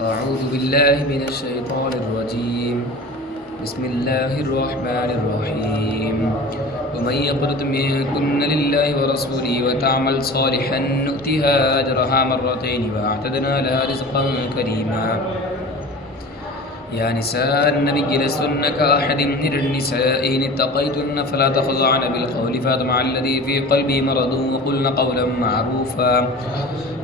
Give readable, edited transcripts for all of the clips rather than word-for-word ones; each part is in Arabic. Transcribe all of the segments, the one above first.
أعوذ بالله من الشيطان الرجيم. بسم الله الرحمن الرحيم. ومن يقنت منكن لله ورسوله وتعمل صالحا نؤتها أجرها مرتين وأعتدنا لها رزقا كريما. يا نساء النبي لستن كأحد من النساء إن اتقيتن فلا تخضعن بالقول فيطمع الذي في قلبه مرض وقلن قولا معروفا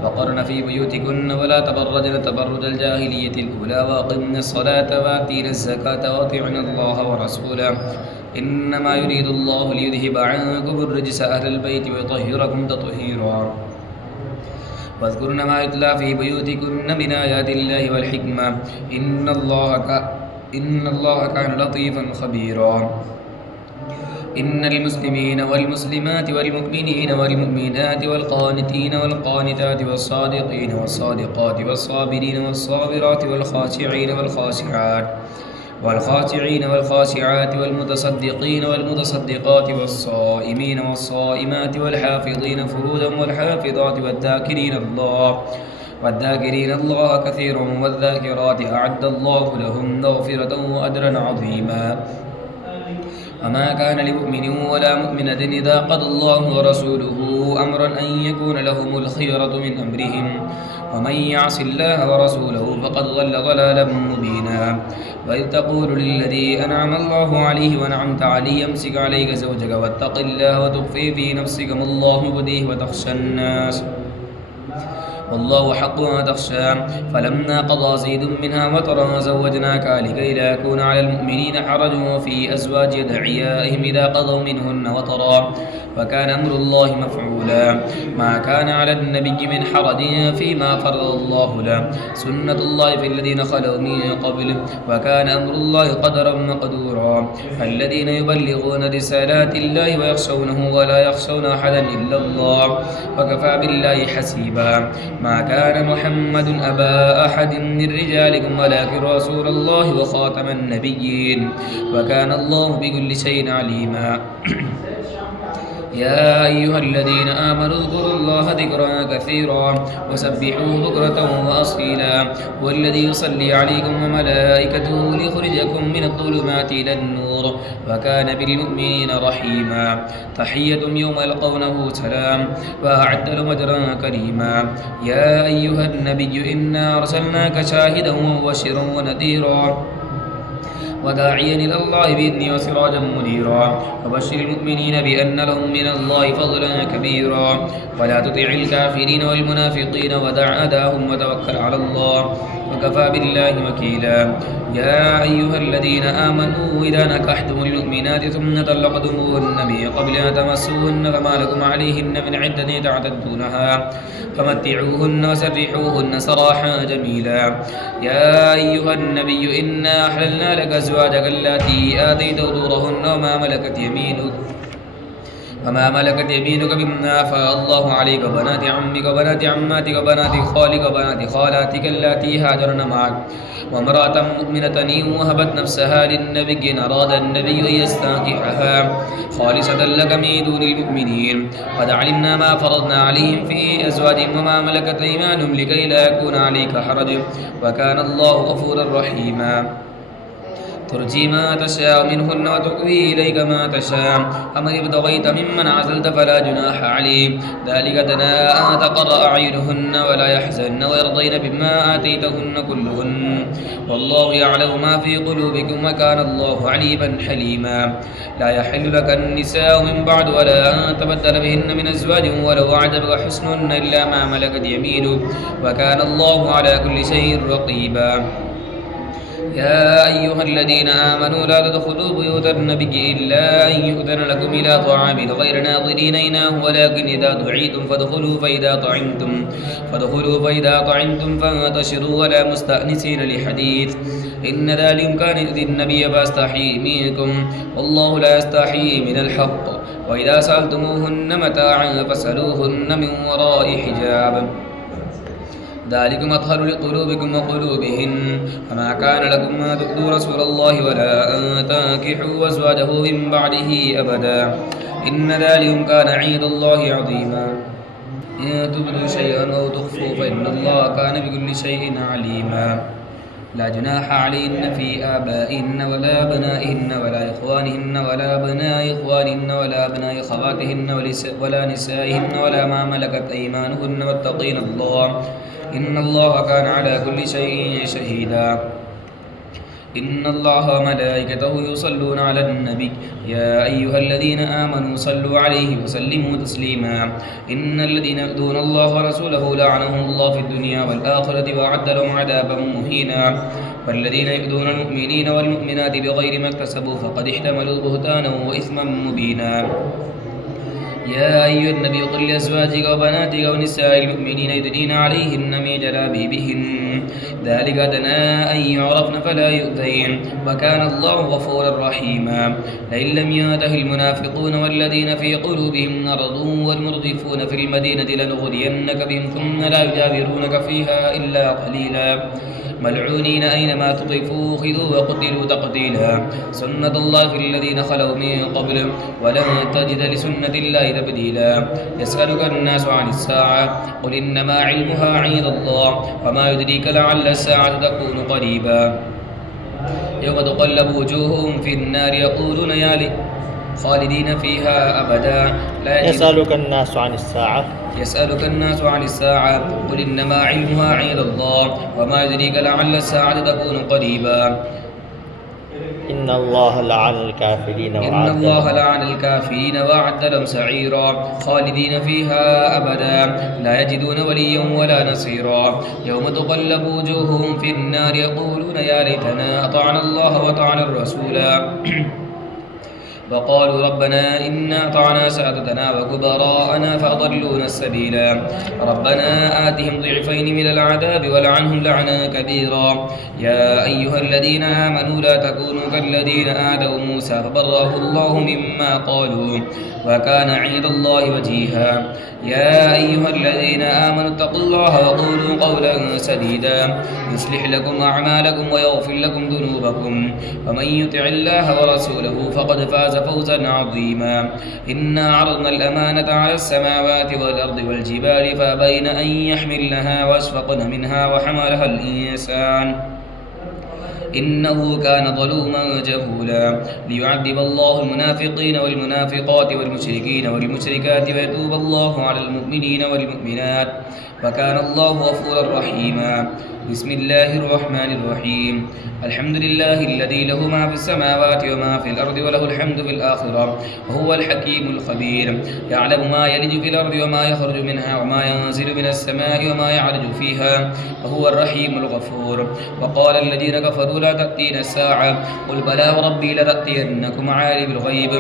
وقرن في بيوتكن ولا تبرجن تبرج الجاهلية الأولى وأقمن الصلاة وآتين الزكاة وأطيعن الله ورسوله إنما يريد الله ليذهب عنكم الرجس أهل البيت ويطهركم تطهيرا واذكرن ما يتلى في بيوتكن من آيات الله والحكمة إن الله كان لطيفا خبيرا. إن المسلمين والمسلمات والمؤمنين والمؤمنات والقانتين والقانتات والصادقين والصادقات والصابرين والصابرات والخاشعين والخاشعات والمتصدقين والمتصدقات والصائمين والصائمات والحافظين فروجا والحافظات والذاكرين الله كثيرا والذاكرات أعد الله لهم مغفرة وأجرا عظيما. وما كان لمؤمن ولا مؤمنة إذا قضى الله ورسوله أمرا أن يكون لهم الخيرة من أمرهم ومن يعص الله ورسوله فقد ضل ضلالا مبينا. وإذ تقول للذي أنعم الله عليه ونعمت عليه أمسك عليك زوجك واتق الله وتخفي في نفسك ما الله مبديه وتخشى الناس والله حق ما تخشى. فلما قضى زيد منها وطرا زوجناك لكي لا يكون على المؤمنين حرج في أزواج أدعيائهم إذا قضوا منهن وطرا وكان أمر الله مفعولا. ما كان على النبي من حرج فيما فرض الله له سنة الله في الذين خلوا من قبل وكان أمر الله قدرا مقدورا. الذين يبلغون رسالات الله ويخشونه ولا يخشون أحدا إلا الله وكفى بالله حسيبا. ما كان محمد أبا أحد من رجالكم ولكن رسول الله وخاتم النبيين وكان الله بكل شيء عليما. يا أيها الذين آمنوا اذكروا الله ذكرا كثيرا وسبحوه بكرة وأصيلا هو الذي يصلي عليكم وملائكته ليخرجكم من الظلمات إلى النور وكان بالمؤمنين رحيما. تحية يوم يلقونه سلام وأعد لهم أجرا كريما. يا أيها النبي إنا أرسلناك شاهدا ومبشرا ونذيرا وداعيا إلى الله بإذنه وسراجا منيرا وبشر المؤمنين بأن لهم من الله فضلا كبيرا. ولا تطع الكافرين والمنافقين ودع أذاهم وتوكل على الله وكفى بالله وكيلا. يا أيها الذين آمنوا إذا نكحتم المؤمنات ثم طلقتموهن من قبل أن تمسوهن فما لكم عليهن من عدة تعتدونها فمتعوهن وسرحوهن سراحا جميلا. يا أيها النبي إنا أحللنا لك أزواجك اللاتي آتيت أجورهن وما ملكت يمينك مما أفاء الله عليك وبنات عمك وبنات عماتك وبنات خالك وبنات خالاتك اللاتي هاجرن معك وامرأة مؤمنة إن وهبت نفسها للنبي إن أراد النبي أن يستنكحها خالصة لك من دون المؤمنين. قد علمنا ما فرضنا عليهم في أزواجهم وما ملكت أيمانهم لكي لا يكون عليك حرج وكان الله غفورا رحيما. ترجي ما تشاء منهن وتؤوي إليك ما تشاء أما ابتغيت ممن عزلت فلا جناح عليك ذلك أدنى أن تقر أعينهن ولا يحزن ويرضين بما آتيتهن كلهن والله يعلم ما في قلوبكم وكان الله عليما حليما. لا يحل لك النساء من بعد ولا أن تبدل بهن من أزواج ولو أعجبك حسنهن إلا ما ملكت يمينك وكان الله على كل شيء رقيبا. يا أيها الذين آمنوا لا تدخلوا بيوت النبي إلا أن يؤذن لكم إلى طعام غير ناظرين إناه ولكن إذا دعيتم فادخلوا فإذا طعمتم فانتشروا ولا مستأنسين لحديث إن ذلك كان يؤذي النبي فاستحيي منكم والله لا يستحيي من الحق. وإذا سألتموهن متاعا فاسألوهن من وراء حجاب ذلكم أطهر لقلوبكم وقلوبهن. فما كان لكم أن تؤذوا رسول الله ولا أن تنكحوا أزواجه من بعده أبدا إن ذلكم كان عند الله عظيما. إن تبدوا شيئا أو تخفوا فإن الله كان بكل شيء عليما لا جناح عليهن في آبائهن ولا أبنائهن ولا إخوانهن ولا أبناء إخوانهن ولا أبناء خواتهن ولا نسائهن ولا ما ملكت أيمانهن واتقين الله إن الله كان على كل شيء شهيدا إن الله وملائكته يصلون على النبي يا أيها الذين آمنوا صلوا عليه وسلموا تسليما إن الذين يؤذون الله ورسوله لعنهم الله في الدنيا والآخرة وأعد لهم عذابا مهينا والذين يؤذون المؤمنين والمؤمنات بغير ما اكتسبوا فقد احتملوا بهتانا وإثما مبينا يا أيها النبي قل لأزواجك وبناتك ونساء المؤمنين يدنين عليهن من جلابيبهن ذلك أدنى أن يعرفن فلا يؤذين وكان الله غفورا رحيما لئن لم ينته المنافقون والذين في قلوبهم مرض والمرجفون في المدينة لنغرينك بهم ثم لا يجاورونك فيها إلا قليلا ملعونين أينما تقفوا خذوا وقتلوا تقتيلا سنة الله في الذين خلوا من قبل ولن تجد لسنة الله تبديلا يسألك الناس عن الساعة قل إنما علمها عند الله وما يدريك لعل الساعة تكون قريبا يوم تقلب وجوههم في النار يقولون يا لي خالدين فيها أبدا لا يسألك الناس عن الساعة عن الساعة قل إنما علمها عند الله وما يدريك لعل الساعة تكون قريبا إن الله لعن الكافرين وأعد لهم سعيرا خالدين فيها أبدا لا يجدون وليا ولا نصيرا يوم تقلب وجوههم في النار يقولون يا ليتنا أطعنا الله وأطعنا الرسول وقالوا ربنا إنا أطعنا سادتنا وكبراءنا فأضلونا السبيلا ربنا آتهم ضعفين من العذاب ولعنهم لعنا كبيرا يا أيها الذين آمنوا لا تكونوا كالذين آذوا موسى فبرأه الله مما قالوا وكان عند الله وجيها يا أيها الذين آمنوا اتقوا الله وقولوا قولا سديدا يصلح لكم أعمالكم ويغفر لكم ذنوبكم ومن يطع الله ورسوله فقد فاز فوزا عظيما إنا عرضنا الأمانة على السماوات والأرض والجبال فأبين أن يحملنها وأشفقن منها وحملها الإنسان إنه كان ظلوما جهولا ليعذب الله المنافقين والمنافقات والمشركين والمشركات ويتوب الله على المؤمنين والمؤمنات وكان الله غفورا رحيما بسم الله الرحمن الرحيم الحمد لله الذي له ما في السماوات وما في الأرض وله الحمد في الآخرة وهو الحكيم الخبير يعلم ما يلج في الأرض وما يخرج منها وما ينزل من السماء وما يعرج فيها وهو الرحيم الغفور وقال الذين كفروا لا تأتينا الساعة قل بلى وربي لتأتينكم عالم الغيب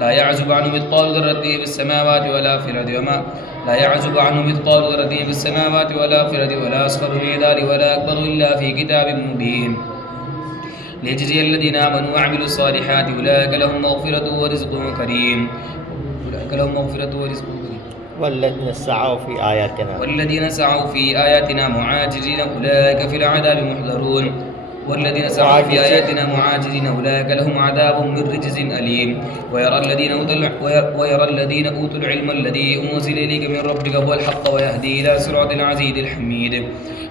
لا يعزب عنه مثقال ذرة في السماوات ولا في الأرض لا يعزب عنه مثقال ذرة في السماوات ولا في الأرض ولا أصغر من ذلك ولا أكبر إلا في كتاب مبين ليجزي الذين آمنوا وعملوا الصالحات أولئك لهم مغفرة ورزق كريم والذين سعوا في آياتنا معاجزين أولئك في العذاب محضرون والذين سعوا في آياتنا معاجزين أولئك لهم عذاب من رجز أليم ويرى الذين أوتوا العلم الذي أنزل إليك من ربك هو الحق ويهدي إلى صراط العزيز الحميد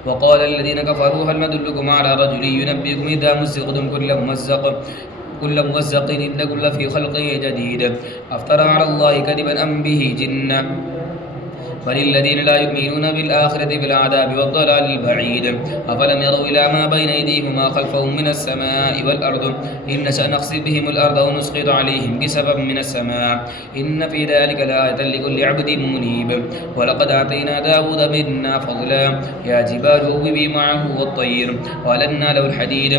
وقال الذين كفروا هل ندلكم على رجل ينبئكم إذا مزقتم كل ممزق إنكم لفي خلق جديد أفترى على الله كذبا أم به جنة فللذين لا يؤمنون بالآخرة في العذاب والضلال البعيد أفلم يروا إلى ما بين أيديهم وما خلفهم من السماء والأرض إن نشأ نخسف بهم الأرض ونسقط عليهم كسفا من السماء إن في ذلك لآية لكل عبد منيب ولقد آتينا داود منا فضلا يا جبال أوبي معه والطير وألنا له الحديد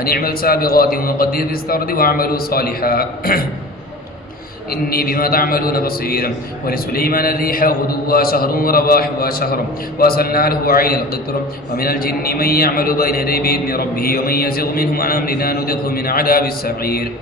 أن اعمل سابغات وقدر في السرد واعملوا صالحا إني بما تعملون بصير ولسليمان الريح غدوها شهر ورواحها شهر وأرسلنا له عين القطر ومن الجن من يعمل بين يدي بإذن ربه ومن يزغ منهم عن أمرنا نذقه من عذاب السعير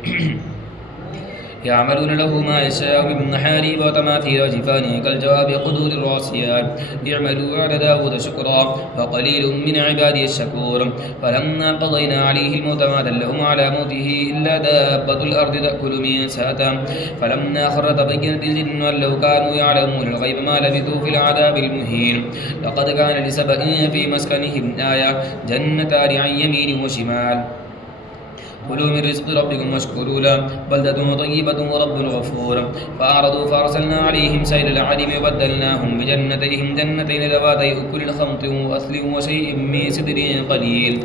يعملون له ما يشاء من محاريب وتماثيل وجفان كالجواب قدور الراسيات اعملوا على داود شكرا وقليل من عبادي الشكور. فلما قضينا عليه الموت ما دلهم على موته إلا دابة الأرض تأكل من سأته فلما خر تبينت الجن أن لو كانوا يعلمون الغيب ما لبثوا في العذاب المهين. لقد كان لسبأ في مسكنهم آية جنتان عن يمين وشمال كلوا من رزق ربكم واشكروا له بلدة طيبة ورب غفور. فأعرضوا فأرسلنا عليهم سيل العرم وبدلناهم بجنتيهم جنتين ذواتي أكل خمط وأثل وشيء من سدر قليل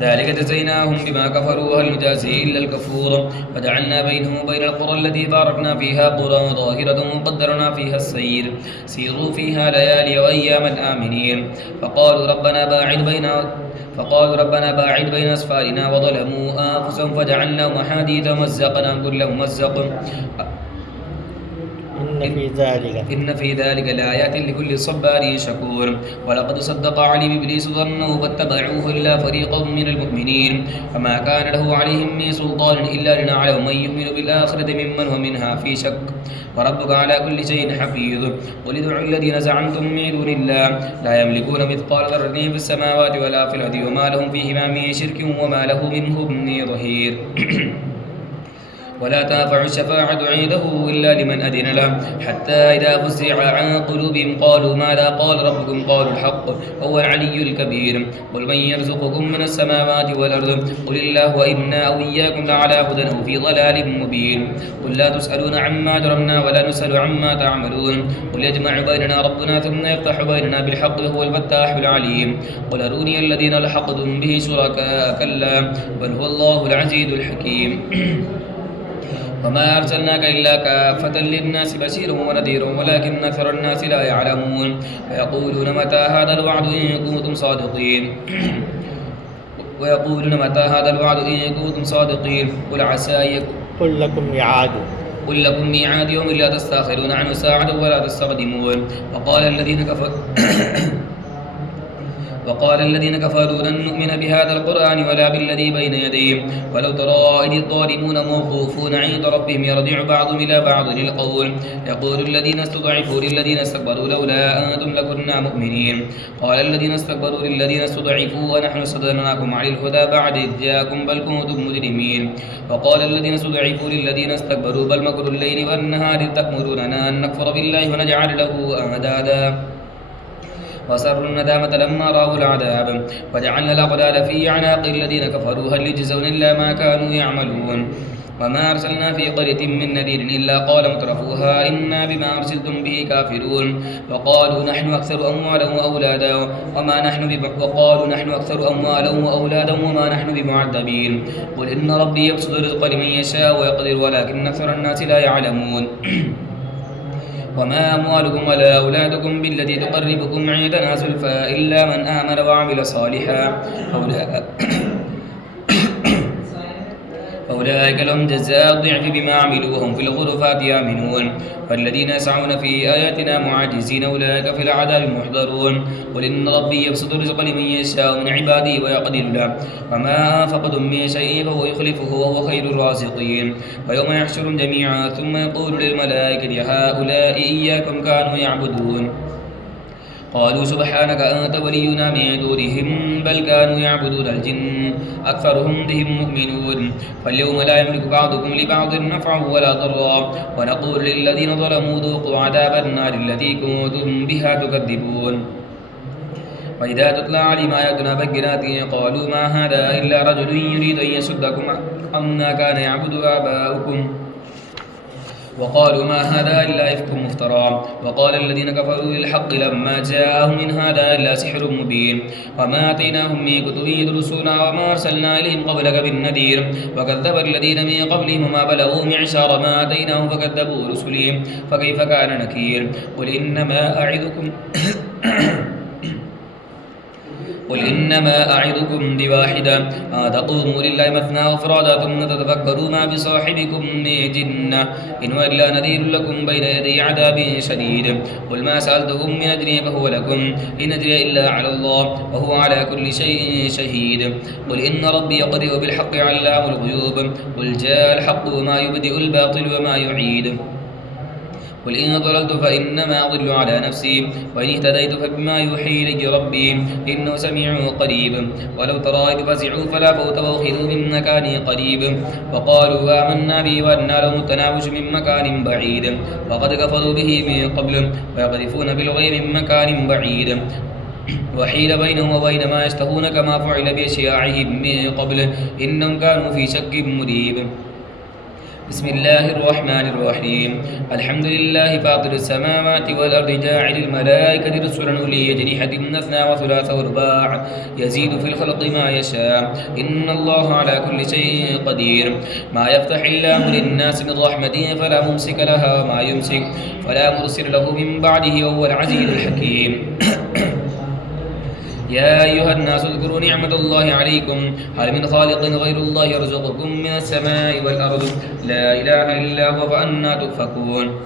ذلك جزيناهم بما كفروا هل نجازي إلا الكفور. فجعلنا بينهم وبين القرى التي باركنا فيها قرى ظاهرة وقدرنا فيها السير سيروا فيها ليالي وأياما آمنين. فقالوا ربنا باعد بين أسفارنا وظلموا أنفسهم فجعلناهم أحاديث ومزقناهم كل ممزق إن في ذلك لآيات لكل صبار شكور. ولقد صدق عليهم إبليس ظنه فاتبعوه إلا فريقا من المؤمنين وما كان له عليهم من سلطان إلا لنعلم من يؤمن بالآخرة ممن هو منها في شك وربك على كل شيء حفيظ. قل ادعوا الذين زعمتم من دون الله لا يملكون مثقال ذرة في السماوات ولا في الأرض وما لهم فيهما من شرك وما له منهم من ظهير. ولا تنفع الشفاعة عنده إلا لمن أذن له حتى إذا فزع عن قلوبهم قالوا ماذا قال ربكم قالوا الحق هو العلي الكبير. قل من يرزقكم من السماوات والأرض قل الله وإنا أو إياكم لعلى هدى أو في ضلال مبين. قل لا تسألون عما جرمنا ولا نسأل عما تعملون. قل يجمع بيننا ربنا ثم يفتح بيننا بالحق وهو الفتاح العليم. قل أروني الذين لحقتم به شركاء كلا بل هو الله العزيز الحكيم. وما أرسلناك إلا كافة للناس بشيرا ونذيرا ولكن أكثر الناس لا يعلمون. فيقولون متى هذا الوعد إن كنتم صادقين قل عسى قل لكم ميعاد يوم لا تستأخرون عنه ساعة ولا تستقدمون. وقال الذين كفروا لن نؤمن بهذا القرآن ولا بالذي بين يديه ولو ترى إذ الظالمون موقوفون عند ربهم يرجع بعضهم إلى بعض القول يقول الذين استضعفوا للذين استكبروا لولا أنتم لكنا مؤمنين. قال الذين استكبروا للذين استضعفوا ونحن صدرناكم عن الهدى بعد إذ جاءكم بل كنتم مجرمين. وقال الذين استضعفوا للذين استكبروا بل مكر الليل والنهار إذ تأمروننا أن نكفر بالله ونجعل له أندادا وسروا الندامة لما رأوا العذاب وجعلنا الأغلال في أعناق الذين كفروا هل يجزون إلا ما كانوا يعملون. وما أرسلنا في قرية من نذير إلا قال مترفوها إنا بما أرسلتم به كافرون. وقالوا نحن أكثر أموالا وأولادا وما نحن بمعذبين. قل إن ربي يبسط الرزق لمن يشاء ويقدر ولكن أكثر الناس لا يعلمون. وما أموالكم ولا أولادكم بالتي تقربكم عندنا زلفى إلا من آمن وعمل صالحا فأولئك لهم جزاء الضعف بما عملوا وهم في الغرفات آمنون. والذين يسعون في آياتنا معاجزين أولئك في العذاب محضرون. قل إن ربي يبسط الرزق لمن يشاء من عباده ويقدر له وما أنفقتم من شيء فهو يخلفه وهو خير الرازقين. ويوم يحشرهم جميعا ثم يقول للملائكة هؤلاء إياكم كانوا يعبدون قالوا سبحانك أنت ولينا من دونهم بل كانوا يعبدون الجن أكثرهم بهم مؤمنون. فاليوم لا يملك بعضكم لبعض نفعا ولا ضرا ونقول للذين ظلموا ذوقوا عذاب النار التي كنتم بها تكذبون. وإذا تتلى عليهم آياتنا بينات قالوا ما هذا إلا رجل يريد أن يصدكم عما كان يعبد آباؤكم وقالوا ما هذا إلا إفك مفترى. وقال الذين كفروا للحق لما جاءهم إن هذا إلا سحر مبين. وما آتيناهم من كتب يدرسونها وما أرسلنا إليهم قبلك بالنذير وكذب الذين من قبلهم وما بلغوا معشار ما آتيناهم فكذبوا رسلهم فكيف كان نكير. قل إنما أعظكم قل إنما أعظكم بواحدة تقوموا لله مثنى وفرادا ثم تتفكروا ما بصاحبكم من جنة إن هو إلا نذير لكم بين يدي عذاب شديد قل ما سألتكم من أجر فهو لكم إن أجري إلا على الله وهو على كل شيء شهيد قل إن ربي يقدر بالحق علام الغيوب قل جاء الحق وما يبدئ الباطل وما يعيد قل إن ضللت فإنما أضل على نفسي وإن اهتديت فبما يوحي إلي ربي إنه سميع قريب ولو ترى إذ فزعوا فلا فوت وأخذوا من مكان قريب وقالوا آمنا به وأنى لهم التناوش من مكان بعيد وقد كفروا به من قبل ويقذفون بالغيب من مكان بعيد وحيل بينهم وبين ما يشتهون كما فعل بأشياعهم من قبل إنهم كانوا في شك مريب بسم الله الرحمن الرحيم الحمد لله فاطر السماوات والأرض جاعل الملائكة رسلا أولي أجنحة مثنى وثلاث ورباع يزيد في الخلق ما يشاء إن الله على كل شيء قدير ما يفتح الله للناس من رحمته فلا ممسك لها وما يمسك فلا مرسل له من بعده وهو العزيز الحكيم يا أيها الناس اذكروا نعمة الله عليكم هل من خالق غير الله يرزقكم من السماء والأرض لا إله إلا هو فأنى تؤفكون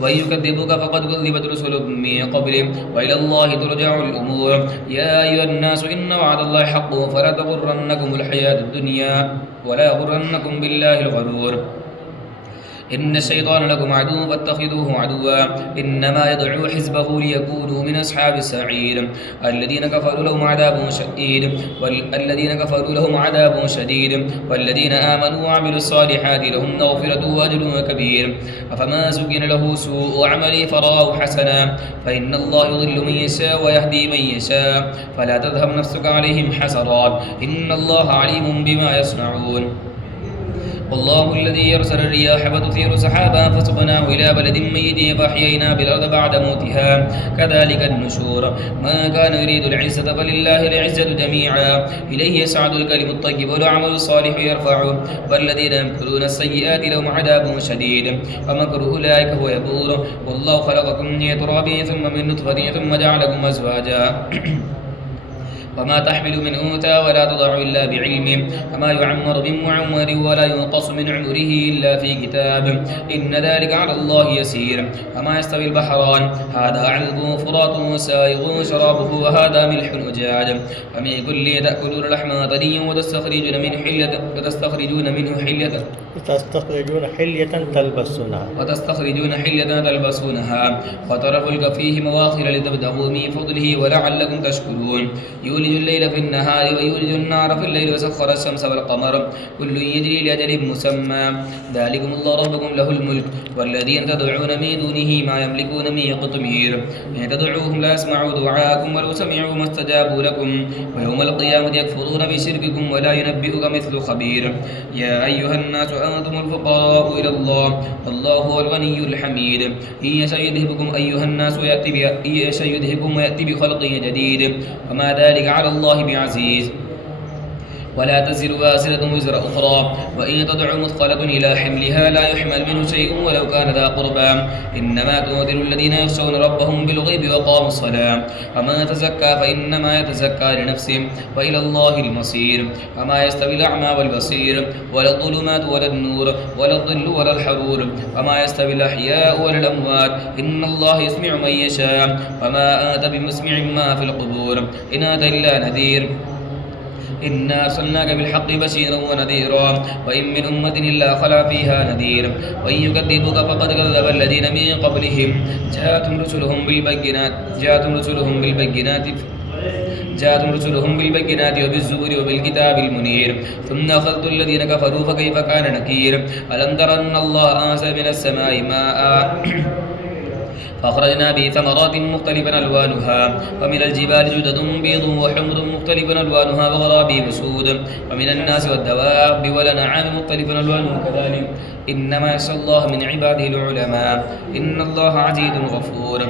وإن يكذبوك فقد كذبت رسل من قبل وإلى الله ترجع الأمور يا أيها الناس إن وعد الله حق فلا تغرنكم الحياة الدنيا ولا يغرنكم بالله الغرور إن الشيطان لكم عدو فاتخذوه عدوا إنما يدعو حزبه ليكونوا من أصحاب السعير الذين كفروا لهم عذاب شديد والذين آمنوا وعملوا الصالحات لهم مغفرة وأجر كبير أفما زين له سوء عمله فرآه حسنا فإن الله يضل من يشاء ويهدي من يشاء فلا تذهب نفسك عليهم حسرات إن الله عليم بما يصنعون والله الذي يرسل الرياح فتثير سحابا فسقناه إلى بلد ميت فأحيينا بالأرض بعد موتها كذلك النشور ما كان يريد العزة فلله العزة جميعا إليه يسعد الكلم الطيب والعمل الصالح يرفعه والذين يمكرون السيئات لهم عذاب شديد ومكر أولئك هو يبور والله خلقكم من تراب ثم من نطفة ثم جعلكم أزواجا وما تحمل من أنثى ولا تضع إلا بعلمه وما يعمر من معمر ولا ينقص من عمره إلا في كتاب إن ذلك على الله يسير وما يستوي البحران هذا عذب فرات سائغ شرابه وهذا ملح أجاج ومن كل تأكلون لحما طريا وتستخرجون حلية تلبسونها وترى الفلك فيه مواخر لتبتغوا من فضله ولعلكم تشكرون يولج الليل في النهار ويولج النهار في الليل وسخر الشمس والقمر كل يجري لأجل مسمى ذلكم الله ربكم له الملك والذين تدعون من دونه ما يملكون من قطمير إن تدعوهم لا يسمعوا دعاءكم ولو سمعوا ما استجابوا لكم ويوم القيامة يكفرون بشرككم ولا ينبئك مثل خبير يا أيها الناس أنتم الفقراء إلى الله والله هو الغني الحميد إن يشأ يذهبكم أيها الناس ويأتي بخلق جديد وما ذلك على الله بعزيز ولا تزر وازرة وزر أخرى وإن تدع مثقلة إلى حملها لا يحمل منه شيء ولو كان ذا قربى إنما تنذر الذين يخشون ربهم بالغيب وقاموا الصلاة ومن تزكى فإنما يتزكى لنفسه وإلى الله المصير وما يستوي الأعمى والبصير ولا الظلمات ولا النور ولا الظل ولا الحرور وما يستوي الأحياء ولا الأموات إن الله يسمع من يشاء وما أنت بمسمع ما في القبور إن أنت إلا نذير إنا أرسلناك بالحق بشيرا ونذيرا وإن من أمة إلا خلا فيها نذير وإن يكذبوك فقد كذب الذين من قبلهم جاءتهم رسلهم بالبينات وبالزبر وبالكتاب المنير ثم أخذت الذين كفروا فكيف كان نكير ألم تر أن الله أنزل من السماء ماء فأخرجنا به ثمرات مختلفا ألوانها ومن الجبال جدد بيض وحمر مختلفا ألوانها وغرابيب سود ومن الناس والدواب والأنعام مختلفا ألوانها كذلك إنما يخشى الله من عباده العلماء إن الله عزيز غفور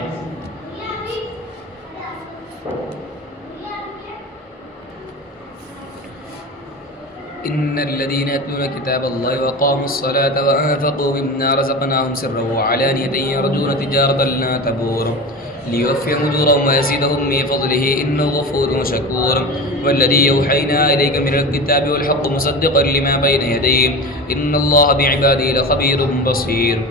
إن الذين يتلون كتاب الله وقاموا الصلاة وأنفقوا مما رزقناهم سرا وعلانية يرجون تجارة لا تبور ليوفيهم أجورهم ويزيدهم من فضله إنه غفور شكور. والذي أوحينا إليك من الكتاب والحق مصدقا لما بين يديه إن الله بعباده لخبير بصير.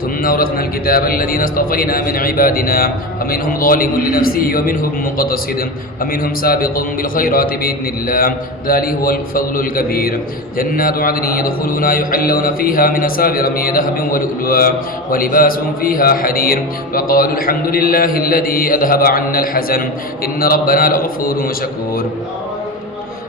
ثم أورثنا الكتاب الذين اصطفينا من عبادنا فمنهم ظالم لنفسه ومنهم مقتصد ومنهم سابق بالخيرات بإذن الله ذلك هو الفضل الكبير. جنات عدن يدخلونها يحلون فيها من أساور من ذهب ولؤلؤا ولباسهم فيها حرير وقالوا الحمد لله الذي أذهب عنا الحزن إن ربنا لغفور شكور.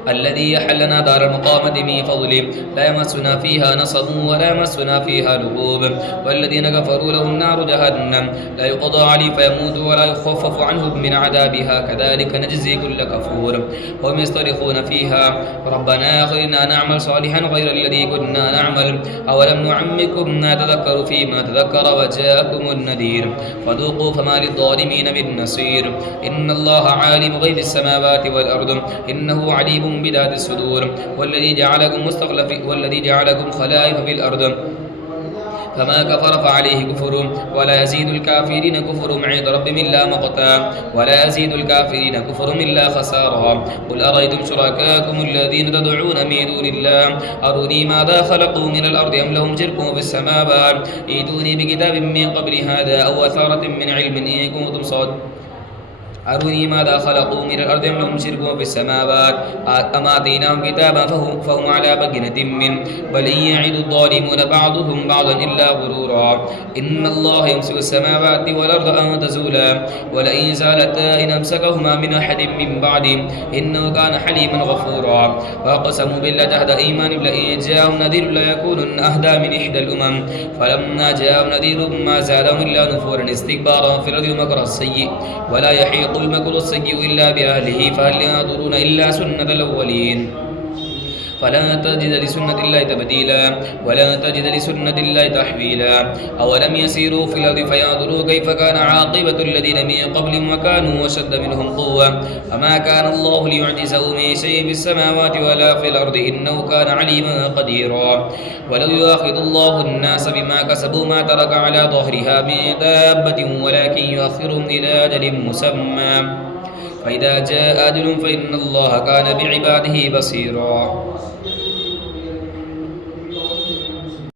الذي يحلنا دار المقامة من فضله لا يمسنا فيها نصب ولا يمسنا فيها لغوب. والذين كفروا لهم نار جهنم لا يقضى عليه فيموت ولا يخفف عنهم من عذابها كذلك نجزي كل كفور. وهم يصطرخون فيها ربنا أخرجنا نعمل صالحا غير الذي كنا نعمل أولم نعمكم ما تذكروا فيما تذكر وجاءكم النذير فذوقوا فما للظالمين من نصير. إن الله عالم غيب السماوات والأرض إنه عليم بذات الصدور. والذي جعلكم خلائف في الأرض فما كفر فعليه كفر ولا يزيد الكافرين كفرهم عند ربهم إلا مقتا ولا يزيد الكافرين كفرهم إلا خسارا. قل أرأيتم شركاءكم الذين تدعون من دون الله أروني ماذا خلقوا من الأرض أم لهم شرك في السماوات ائتوني بكتاب من قبل هذا أو أثارة من علم إن كنتم صادقين أروني ماذا خلقوا من الأرض أم لهم شرك في السماوات أم آتيناهم كتابا فهم على بينة منه بل إن يعد الظالمون بعضهم بعضا إلا غرورا. إن الله يمسك السماوات والأرض أن تزولا ولئن زالتا إن أمسكهما من أحد من بعده إنه كان حليما غفورا. وأقسموا بالله جهد أيمانهم لئن جاءهم نذير ليكونن أهدى من إحدى الأمم فلما جاءهم نذير ما زادهم إلا نفورا استكبارا في الأرض ومكر السيء ولا يحيق المكر السيء إلا بأهله فهل ينظرون إلا سنة الأولين فلن تجد لسنة الله تبديلا ولن تجد لسنة الله تحويلا. أولم يسيروا في الأرض فينظروا كيف كان عاقبة الذين من قبلهم وكانوا أشد منهم قوة وما كان الله ليعجزه من شيء في السماوات ولا في الأرض إنه كان عليما قديرا. ولو يؤاخذ الله الناس بما كسبوا ما ترك على ظهرها من دابة ولكن يؤخرهم إلى أجل مسمى فإذا جاء أجل فإن الله كان بعباده بصيرا.